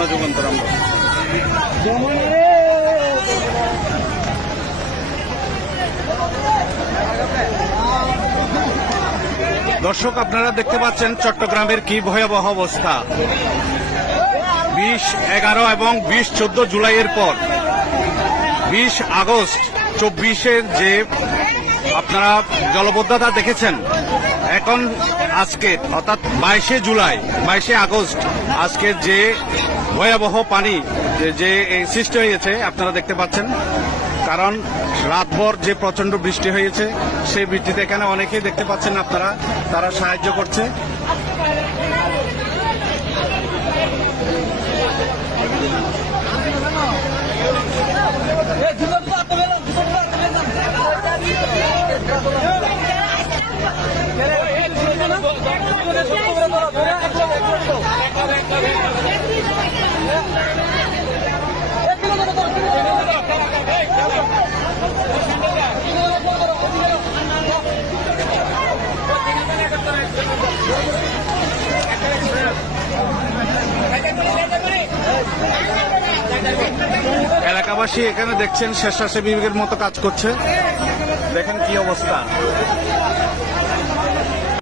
যমুনা যুগান্তর আমরা। দর্শক, আপনারা দেখতে পাচ্ছেন চট্টগ্রামের কি ভয়াবহ অবস্থা। 20, 11 এবং 20, 14 জুলাইয়ের পর 20 আগস্ট 24-এর যে আপনারা জলবদ্ধতা দেখেছেন, এখন আজকে অর্থাৎ 22শে জুলাই, 22শে আগস্ট আজকের যে ভয়াবহ পানি যে সৃষ্টি হয়েছে আপনারা দেখতে পাচ্ছেন। কারণ রাতভর যে প্রচন্ড বৃষ্টি হয়েছে, সেই বৃষ্টিতে এখানে অনেকেই দেখতে পাচ্ছেন আপনারা, তারা সাহায্য করছে। এলাকাবাসী এখানে দেখছেন স্বেচ্ছাসেবীদের মতো কাজ করছে। দেখেন কি অবস্থা।